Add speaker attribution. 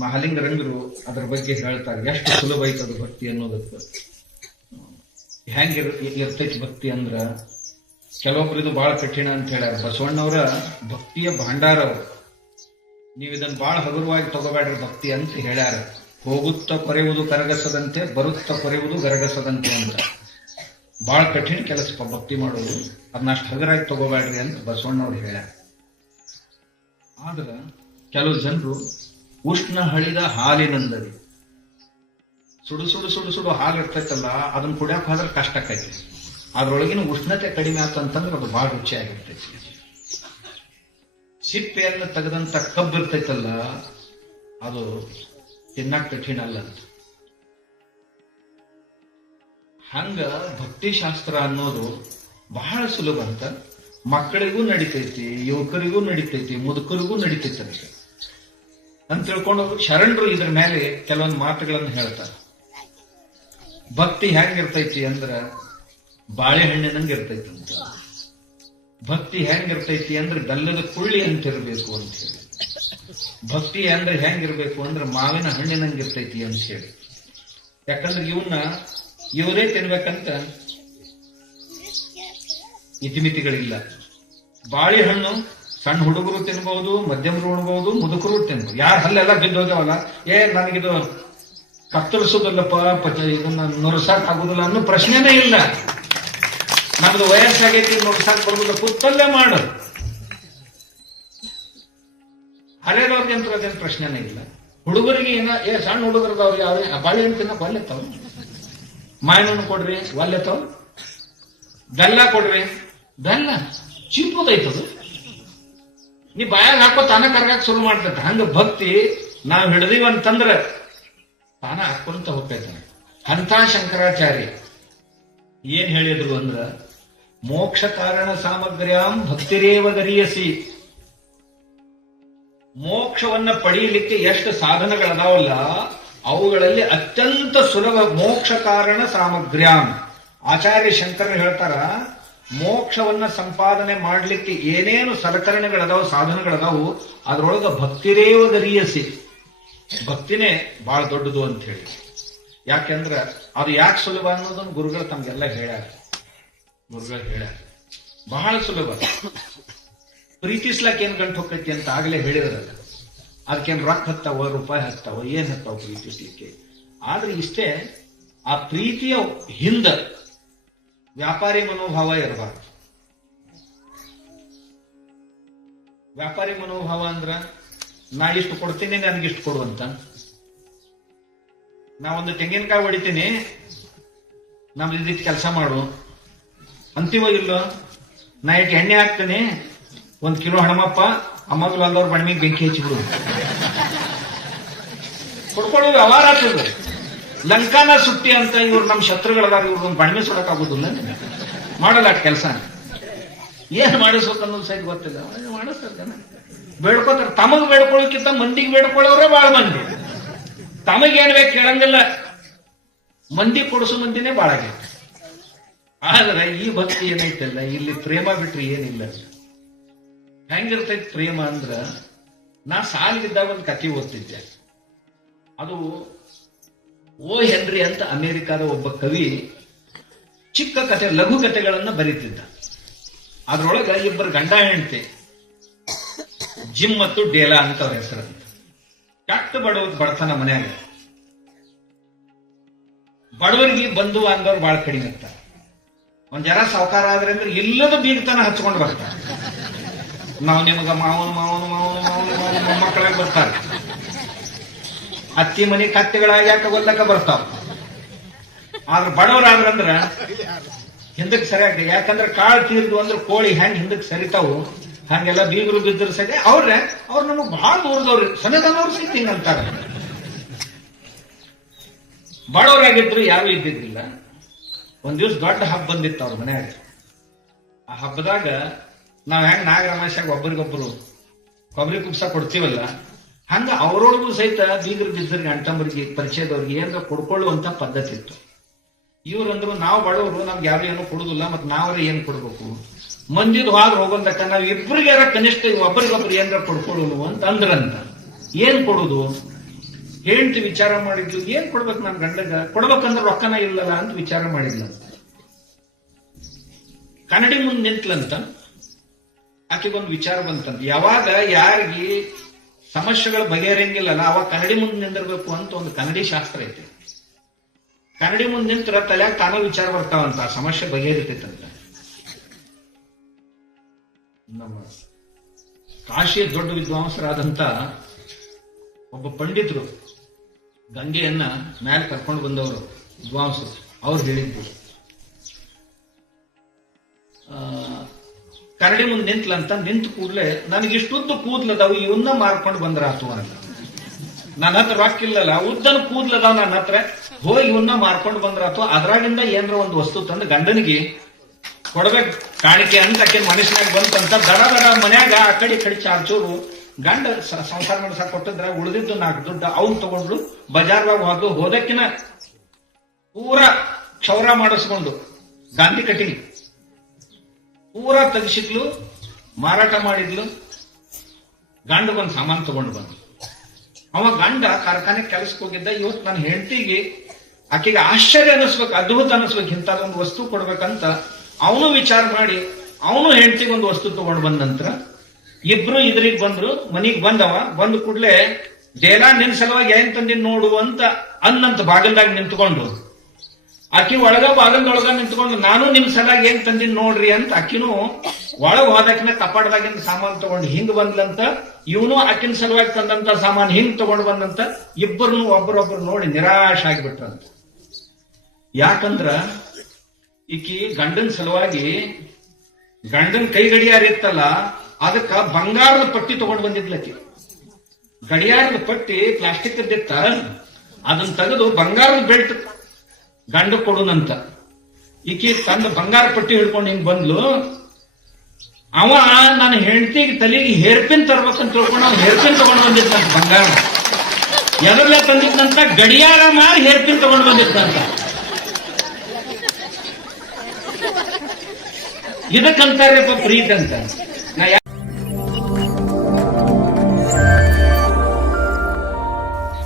Speaker 1: ಮಹಾಲಿಂಗ ಅದರ ಬಗ್ಗೆ ಹೇಳ್ತಾರೆ. ಎಷ್ಟು ಸುಲಭ ಐತದ ಭಕ್ತಿ ಅನ್ನೋದಕ್ಕೆ? ಹೆಂಗಿರ್, ಇರ್ತೈತಿ ಭಕ್ತಿ ಅಂದ್ರ ಕೆಲವೊಬ್ರಿದು ಬಹಳ ಕಠಿಣ ಅಂತ ಹೇಳ್ಯಾರ. ಬಸವಣ್ಣವರ ಭಕ್ತಿಯ ಭಾಂಡಾರ ಅವ್ರು. ನೀವು ಇದನ್ನ ಬಹಳ ಹಗುರವಾಗಿ ತಗೋಬೇಡ್ರಿ ಭಕ್ತಿ ಅಂತ ಹೇಳ್ಯಾರ. ಹೋಗುತ್ತ ಕೊರೆಯುವುದು ಕರಗಸದಂತೆ, ಬರುತ್ತ ಕೊರೆಯುವುದು ಗರಗಸದಂತೆ ಅಂತ. ಬಹಳ ಕಠಿಣ ಕೆಲಸ ಭಕ್ತಿ ಮಾಡೋದು. ಅದನ್ನ ಅಷ್ಟು ಹಗುರಾಗಿ ತಗೋಬೇಡ್ರಿ ಅಂತ ಬಸವಣ್ಣವ್ರು ಹೇಳ್ಯಾರ. ಆದ್ರ ಕೆಲವು ಜನರು ಉಷ್ಣ ಹಳಿದ ಹಾಲಿನಂದರಿ. ಸುಡು ಸುಡು ಸುಡು ಸುಡು ಹಾಲು ಇರ್ತೈತಲ್ಲ ಅದನ್ನ ಕುಡಿಯಾಕ ಹೋದ್ರೆ ಕಷ್ಟ ಆಕೈತಿ. ಅದ್ರೊಳಗಿನ ಉಷ್ಣತೆ ಕಡಿಮೆ ಆತಂತಂದ್ರೆ ಅದು ಬಹಳ ರುಚಿಯಾಗಿರ್ತೈತಿ ಸಿಪ್ಪೆಯನ್ನು ತೆಗೆದಂತ ಕಬ್ಬು ಇರ್ತೈತಲ್ಲ, ಅದು ತಿನ್ನಕ್ ಕಠಿಣ ಅಲ್ಲ ಅಂತ. ಹಂಗ ಭಕ್ತಿ ಶಾಸ್ತ್ರ ಅನ್ನೋದು ಬಹಳ ಸುಲಭ ಅಂತ ಮಕ್ಕಳಿಗೂ ನಡಿತೈತಿ, ಯುವಕರಿಗೂ ನಡಿತೈತಿ, ಮುದುಕರಿಗೂ ನಡಿತೈತಿ ಅದಕ್ಕೆ. ಅಂತ ತಿಳ್ಕೊಂಡು ಶರಣರು ಇದ್ರ ಮೇಲೆ ಕೆಲವೊಂದು ಮಾತುಗಳನ್ನು ಹೇಳ್ತಾರೆ. ಭಕ್ತಿ ಹೆಂಗಿರ್ತೈತಿ ಅಂದ್ರ ಬಾಳೆಹಣ್ಣಿನಂಗೆ ಇರ್ತೈತಿ ಅಂತ. ಭಕ್ತಿ ಹೆಂಗಿರ್ತೈತಿ ಅಂದ್ರೆ ಬೆಲ್ಲದ ಕುಳ್ಳಿ ಅಂತ ಇರಬೇಕು ಅಂತ ಹೇಳಿ. ಭಕ್ತಿ ಅಂದ್ರೆ ಹೆಂಗಿರ್ಬೇಕು ಅಂದ್ರೆ ಮಾವಿನ ಹಣ್ಣಿನಂಗೆ ಇರ್ತೈತಿ ಅಂತ ಹೇಳಿ. ಯಾಕಂದ್ರೆ ಇವನ್ನ ಇವರೇ ತಿನ್ಬೇಕಂತ ಇತಿಮಿತಿಗಳಿಲ್ಲ. ಬಾಳೆಹಣ್ಣು ಸಣ್ಣ ಹುಡುಗರು ತಿನ್ಬಹುದು, ಮಧ್ಯಮರು ಉಣ್ಬಹುದು, ಮುದುಕರು ತಿನ್ಬಹುದು. ಯಾರ ಹಲ್ಲೆಲ್ಲ ಬಿದ್ದು ಹೋಗ್ಯಾವಲ್ಲ? ಏ, ನನಗಿದು ಕತ್ತರಿಸೋದಿಲ್ಲಪ್ಪ, ಪಚ, ಇದನ್ನ ನುರ್ಸಾಕ್ ಆಗುದಿಲ್ಲ ಅನ್ನೋ ಪ್ರಶ್ನೆನೇ ಇಲ್ಲ. ನಮ್ದು ವಯಸ್ಸಾಗೈತಿ, ನುರ್ಸಾಕ್ ಬರ್ಬೋದು ಕೂತಲ್ಲೇ ಮಾಡು. ಹಳೆದವ್ರಿಗಂತೂ ಅದೇನು ಪ್ರಶ್ನೆನೇ ಇಲ್ಲ. ಹುಡುಗರಿಗೆ ಏನ, ಏ, ಸಣ್ಣ ಹುಡುಗರದವ್ರಿಗೆ ಅವ್ರಿಗೆ ಬಾಳೆ ತಿನ್ನಕ್ ಒಲ್ಲೆತ್ತಾವ ಮಾವಿನಣ್ಣು ಕೊಡ್ರಿ ಒಲ್ಲೆತ್ತಾವ ಬೆಲ್ಲ ಕೊಡ್ರಿ. ಬೆಲ್ಲ ಚಿಪ್ಪದೈತದು ನೀ ಬಾಯಾಗ ಹಾಕೋ ತಾನ ಕರ್ಗಾಕ್ ಶುರು ಮಾಡ್ತೈತೆ. ಹಂಗ ಭಕ್ತಿ ನಾವ್ ಹಿಡ್ದೀವಿ ಅಂತಂದ್ರ ತಾನ ಹಾಕೊಂತ ಹೋಗ್ತೈತೆ. ಅಂತ ಶಂಕರಾಚಾರ್ಯ ಏನ್ ಹೇಳಿದ್ರು ಅಂದ್ರ, ಮೋಕ್ಷ ಕಾರಣ ಸಾಮಗ್ರ್ಯಾಂ ಭಕ್ತಿರೇವ ಗರಿಯಸಿ. ಮೋಕ್ಷವನ್ನ ಪಡೆಯಲಿಕ್ಕೆ ಎಷ್ಟು ಸಾಧನಗಳದಾವಲ್ಲ, ಅವುಗಳಲ್ಲಿ ಅತ್ಯಂತ ಸುಲಭ ಮೋಕ್ಷ ಕಾರಣ ಸಾಮಗ್ರ್ಯಾಂ. ಆಚಾರ್ಯ ಶಂಕರರು ಹೇಳ್ತಾರ ಮೋಕ್ಷವನ್ನ ಸಂಪಾದನೆ ಮಾಡಲಿಕ್ಕೆ ಏನೇನು ಸಲಕರಣೆಗಳದಾವು, ಸಾಧನಗಳದಾವು, ಅದರೊಳಗೆ ಭಕ್ತಿರೇವ ಗರಿಯಸಿ ಭಕ್ತಿನೇ ಬಹಳ ದೊಡ್ಡದು ಅಂತ ಹೇಳಿ ಯಾಕೆಂದ್ರೆ ಅದು ಯಾಕೆ ಸುಲಭ ಅನ್ನೋದನ್ನು ಗುರುಗಳು ತಮ್ಗೆಲ್ಲ ಹೇಳ್ಯಾರ. ಗುರುಗಳು ಹೇಳ್ಯಾರ. ಬಹಳ ಸುಲಭ. ಪ್ರೀತಿಸ್ಲಾಕ್ ಏನ್ ಗಂಟು ಹೋಗ್ತೈತಿ ಅಂತ ಆಗ್ಲೇ ಹೇಳಿದ್ರಲ್ಲ. ಅದಕ್ಕೇನ್ ರೊಕ್ಕ ಹತ್ತಾವ, ರೂಪಾಯಿ ಹತ್ತಾವ, ಏನ್ ಹತ್ತಾವ ಪ್ರೀತಿಸ್ಲಿಕ್ಕೆ. ಆದ್ರೆ ಇಷ್ಟೇ ಆ ಪ್ರೀತಿಯ ಹಿಂದ ವ್ಯಾಪಾರಿ ಮನೋಭಾವ ಇರಬಾರ್ದು. ವ್ಯಾಪಾರಿ ಮನೋಭಾವ ಅಂದ್ರ ನಾ ಇಷ್ಟು ಕೊಡ್ತೀನಿ ನನಗಿಷ್ಟು ಕೊಡು ಅಂತ. ನಾ ಒಂದು ತೆಂಗಿನಕಾಯಿ ಹೊಡಿತೀನಿ, ನಮ್ದು ಇದಕ್ಕೆ ಕೆಲಸ ಮಾಡು. ಅಂತಿವ ಇಲ್ಲೋ, ನಾ ಇಟ್ಟು ಎಣ್ಣೆ ಹಾಕ್ತೀನಿ, ಒಂದ್ ಕಿಲೋ ಹಣಮಪ್ಪ ಅಮ್ಮಗಳು ಅಂದವ್ರ ಬಣ್ಣಿಗೆ ಬೆಂಕಿ ಹಚ್ಚಿಬಿಡು. ಕೊಡ್ಕೊಳ್ಳೋ ವ್ಯವಹಾರ ಆಗ್ತದೆ. ಲಂಕಾನ ಸುಟ್ಟಿ ಅಂತ ಇವ್ರು ನಮ್ಮ ಶತ್ರುಗಳಾಗ ಇವ್ರು ಬಣ್ಮೆ ಸುಡಕ್ ಆಗುದಿಲ್ಲ ಮಾಡಲ್ಲ ಕೆಲಸ. ಏನ್ ಮಾಡಿಸ್ಬೇಕು ಅನ್ನೋದು ಸಹಿತ ಗೊತ್ತಿಲ್ಲ. ಮಾಡಿಸ್ತಾರೆ ಬೇಡ್ಕೋತಾರೆ. ತಮಗ್ ಬೇಡ್ಕೊಳ್ಳೋಕ್ಕಿಂತ ಮಂದಿಗೆ ಬೇಡ್ಕೊಳ್ಳೋರೇ ಬಾಳ ಮಂದಿ. ತಮಗೇನ್ ಬೇಕು ಕೇಳಂಗಿಲ್ಲ. ಮಂದಿ ಕೊಡಿಸೋ ಮಂದಿನೇ ಬಾಳ ಆದ್ರೆ ಈ ಭಕ್ತಿ ಏನೈತಲ್ಲ ಇಲ್ಲಿ ಪ್ರೇಮ ಬಿಟ್ರೆ ಏನಿಲ್ಲ. ಹೆಂಗಿರ್ತೈತಿ ಪ್ರೇಮ ಅಂದ್ರ ನಾ ಸಾಲಿಗಿದ್ದಾಗ ಒಂದು ಕಥೆ ಓದ್ತಿದ್ದೆ. ಅದು ಓ ಹೆನ್ರಿ ಅಂತ ಅಮೆರಿಕಾದ ಒಬ್ಬ ಕವಿ ಚಿಕ್ಕ ಕಥೆ ಲಘು ಕಥೆಗಳನ್ನ ಬರೀತಿದ್ದ. ಅದ್ರೊಳಗ ಇಬ್ಬರು ಗಂಡ ಹೆಂಡತಿ, ಜಿಮ್ ಮತ್ತು ಡೇಲಾ ಅಂತ ಅವ್ರ ಹೆಸರಂತ ಕಟ್ಟು ಬಡವದ್ ಬಡತನ ಮನೆಯಾಗ. ಬಡವರಿಗೆ ಬಂಧು ಅಂದವ್ರು ಬಹಳ ಕಡಿಮೆ ಇರ್ತಾರೆ. ಒಂದ್ ಜನ ಸಾವುಕಾರ ಆದ್ರೆ ಅಂದ್ರೆ ಇಲ್ಲದ ಬೀಗತನ ಹಚ್ಕೊಂಡು ಬರ್ತಾರೆ. ನಾವು ನಿಮಗ ಮಾವನ ಮಾವನ ಮಾವನ ಮಾವನ ಮಾವನ ಮೊಮ್ಮಕ್ಕಳಾಗಿ ಬರ್ತಾರೆ. ಅತ್ತಿ ಮನಿ ಕತ್ತೆಗಳಾಗಿ ಯಾಕೆ ಒಲ್ಲಕ ಬರ್ತಾವ? ಆದ್ರ ಬಡವರಾದ್ರಂದ್ರ ಹಿಂದಕ್ ಆಗ್ತದೆ ಯಾಕಂದ್ರೆ ಕಾಳು ತೀರ್ದು ಅಂದ್ರೆ ಕೋಳಿ ಹೆಂಗ್ ಹಿಂದಕ್ಕೆ ಸರಿತಾವು? ಹಂಗೆಲ್ಲ ಬೀಗರು ಬಿದ್ದರು ಸರಿ. ಅವ್ರೆ ಅವ್ರು ನಮಗ್ ಬಹಳ ದೂರದವ್ರಿ. ಸಣ್ಣದವ್ರು ಸಹಿತ ಹಿಂಗಂತಾರ ಬಡವರಾಗಿದ್ರು ಯಾರು ಇದ್ದಿದ್ದಿಲ್ಲ. ಒಂದ್ ದಿವ್ಸ ದೊಡ್ಡ ಹಬ್ಬ ಬಂದಿತ್ತು ಅವ್ರ ಮನೆಯಾಗ ಆ ಹಬ್ಬದಾಗ ನಾವ್ ಹೆಂಗ್ ನಾಗರಮಾಶ್ಯಾಗ ಒಬ್ಬರಿಗೊಬ್ರು ಕೊಬ್ಬರಿ ಕುಬ್ಸ ಕೊಡ್ತೀವಲ್ಲ ಹಂಗ ಅವರೊಳಗೂ ಸಹಿತ ಬೀಗರು ಬಿದ್ದರಿಗೆ ಅಂಟಂಬರಿಗೆ ಪರಿಚಯದವ್ರಿಗೆ ಏನರ ಕೊಡ್ಕೊಳ್ಳುವಂತ ಪದ್ಧತಿ ಇತ್ತು. ಇವ್ರಂದ್ರು ನಾವು ಬಡವರು, ನಮ್ಗೆ ಯಾರು ಏನು ಕೊಡುದಿಲ್ಲ, ಮತ್ತೆ ನಾವ್ರೆ ಏನ್ ಕೊಡ್ಬೇಕು? ಮಂದಿದ್ ಹೋದ್ರ ಹೋಗೋದಕ್ಕ ನಾವ್ ಇಬ್ಬರಿಗಾರ ಕನಿಷ್ಠ ಒಬ್ಬರಿಗೊಬ್ರು ಏನಾರ ಕೊಡ್ಕೊಳ್ಳೋನು ಅಂತ ಅಂದ್ರಂತ. ಏನ್ ಕೊಡುದು? ಹೇಳ್ತಿ ವಿಚಾರ ಮಾಡಿದ್ಲು ಏನ್ ಕೊಡ್ಬೇಕು ನನ್ ಗಂಡಗ? ಕೊಡ್ಬೇಕಂದ್ರೆ ರೊಕ್ಕನ ಇಲ್ಲಲ್ಲ ಅಂತ ವಿಚಾರ ಮಾಡಿದ್ಲು. ಕನ್ನಡಿ ಮುಂದೆ ನಿಂತ್ಲಂತ ಆಕೆಗೊಂದು ವಿಚಾರ ಬಂತಂತ. ಯಾವಾಗ ಯಾರಿಗೆ ಸಮಸ್ಯೆಗಳು ಬಗೆಹರಿಯಂಗಿಲ್ಲ. ನಾವು ಕನ್ನಡಿ ಮುಂದೆ ನಿಂದಿರ್ಬೇಕು ಅಂತ ಒಂದು ಕನ್ನಡಿ ಶಾಸ್ತ್ರ ಐತಿ. ಕನ್ನಡಿ ಮುಂದೆ ನಿಂತರ ತಲೆಯಾಗ ತಾನೂ ವಿಚಾರ ಬರ್ತಾವಂತ. ಸಮಸ್ಯೆ ಬಗೆಹರಿತೈತಂತ. ನಮ್ಮ ಕಾಶಿಯ ದೊಡ್ಡ ವಿದ್ವಾಂಸರಾದಂತ ಒಬ್ಬ ಪಂಡಿತರು ಗಂಗೆಯನ್ನ ಮ್ಯಾಲೆ ಕರ್ಕೊಂಡು ಬಂದವರು ವಿದ್ವಾಂಸರು. ಅವ್ರು ಹೇಳಿದ್ರು. ಕರಡಿ ಮುಂದೆ ನಿಂತ್ಲಂತ ನಿಂತ ಕೂಡ್ಲೆ ನನಗೆ ಇಷ್ಟುದ್ದು ಕೂದ್ಲದಾವು, ಇವನ್ನ ಮಾರ್ಕೊಂಡು ಬಂದ್ರಾತು ಅಂತ. ನನ್ನ ಹತ್ರ ರೊಕ್ಕ ಇಲ್ಲಲ್ಲ ಉದ್ದನ ಕೂದ್ಲದಾವ ನನ್ನ ಹತ್ರ. ಹೋ ಇವನ್ನ ಮಾರ್ಕೊಂಡು ಬಂದ್ರಾತು. ಅದ್ರಾಗಿಂದ ಏನರ ಒಂದು ವಸ್ತು ತಂದು ಗಂಡನಿಗೆ ಕೊಡ್ಬೇಕು. ಕಾಣಿಕೆ ಅಂತ ಮನುಷ್ಯನಾಗ ಬಂತಂತ ದಡ ದಡ ಮನ್ಯಾಗ ಆ ಕಡೆ ಕಡೆ ಚಾರ್ಚೂರು. ಗಂಡ ಸಂಸಾರ ಮಾಡ್ಸಕ್ ಕೊಟ್ಟಿದ್ರೆ ಉಳಿದಿದ್ದು ನಾಲ್ಕು ದುಡ್ಡು ಅವ್ನು ತಗೊಂಡ್ಲು ಬಜಾರ್ದಾಗ ಹೋದು ಹೋದಕ್ಕಿನ ಪೂರ ಕ್ಷೌರ ಮಾಡಿಸ್ಕೊಂಡು ಗಾಂಧಿ ಕಟಿಂಗ್ ಪೂರಾ ತೆಗಿಸಿದ್ಲು, ಮಾರಾಟ ಮಾಡಿದ್ಲು ಗಂಡ ಬಂದ್ ಸಾಮಾನು ತಗೊಂಡು ಬಂದು ಅವ ಗಂಡ ಕಾರ್ಖಾನೆ ಕೆಲಸಕ್ಕೆ ಹೋಗಿದ್ದ ಇವತ್ತು ನನ್ನ ಹೆಂಡತಿಗೆ ಆಕೆಗೆ ಆಶ್ಚರ್ಯ ಅನ್ನಿಸ್ಬೇಕು ಅದ್ಭುತ ಅನಿಸ್ಬೇಕು ಇಂಥದೊಂದು ವಸ್ತು ಕೊಡ್ಬೇಕಂತ ಅವನು ವಿಚಾರ ಮಾಡಿ, ಅವನು ಹೆಂಡತಿಗೆ ಒಂದು ವಸ್ತು ತಗೊಂಡು ಬಂದ ನಂತರ ಇಬ್ರು ಇದ್ರಿಗೆ ಬಂದ್ರು, ಮನೆಗೆ ಬಂದವ, ಬಂದ ಕೂಡ್ಲೆ ಜೇಲ ನಿನ್ ಸಲುವಾಗಿ ಏನ್ ತಂದಿನ್ ನೋಡು ಅಂತ ಅನ್ನಂತ ಬಾಗಿಲ್ದಾಗ ನಿಂತ್ಕೊಂಡು ಆಕಿ ಒಳಗ ಬಾಗಲ್ದೊಳಗ ನಿಂತ್ಕೊಂಡು, ನಾನು ನಿಮ್ ಸಲುವಾಗಿ ಏನ್ ತಂದಿನ್ ನೋಡ್ರಿ ಅಂತ ಆಕಿನೂ ಒಳಗ ಹೋದಕಿನ ಕಪಾಟದಾಗಿನ ಸಾಮಾನು ತಗೊಂಡು ಹಿಂಗ್ ಬಂದ್ಲಂತ, ಇವನು ಆಕಿನ ಸಲುವಾಗಿ ತಂದಂತ ಸಾಮಾನ್ ಹಿಂಗ್ ತಗೊಂಡು ಬಂದಂತ ಇಬ್ಬರನ್ನು ಒಬ್ಬರೊಬ್ಬರು ನೋಡಿ ನಿರಾಶ ಆಗಿಬಿಟ್ರಂತ. ಯಾಕಂದ್ರ ಈಕಿ ಗಂಡನ ಸಲುವಾಗಿ, ಗಂಡನ್ ಕೈ ಗಡಿಯಾರ ಇತ್ತಲ್ಲ, ಅದಕ್ಕ ಬಂಗಾರದ ಪಟ್ಟಿ ತಗೊಂಡು ಬಂದಿದ್ಲಕ್ಕಿ ಗಡಿಯಾರದ ಪಟ್ಟಿ ಪ್ಲಾಸ್ಟಿಕ್ ಇದ್ದಿತ್ತ ಅದನ್ನ ತೆಗೆದು ಬಂಗಾರದ ಬೆಲ್ಟ್ ಗಂಡ ಕೊಡುನಂತ. ಈಕಿ ತಂದು ಬಂಗಾರ ಪಟ್ಟಿ ಹಿಡ್ಕೊಂಡು ಹಿಂಗ್ ಬಂದ್ಲು. ಅವ ನನ್ನ ಹೆಂಡತಿಗೆ ತಲೆಗೆ ಹೇರ್ಪಿನ್ ತರ್ಬೇಕಂತ ತಿಳ್ಕೊಂಡು ಅವ್ನು ಹೇರ್ಪಿನ್ ತಗೊಂಡು ಬಂದಿದ್ದಂತ ಬಂಗಾರ. ಎದರ್ಲೆ ತಂದಿದ್ದಂತ ಗಡಿಯಾರ ಮಾರಿ ಹೇರ್ಪಿನ್ ತಗೊಂಡು ಬಂದಿದ್ದಂತ ಇದಕ್ಕಂತಾರೆ ಪ್ರೀತಿ ಅಂತ.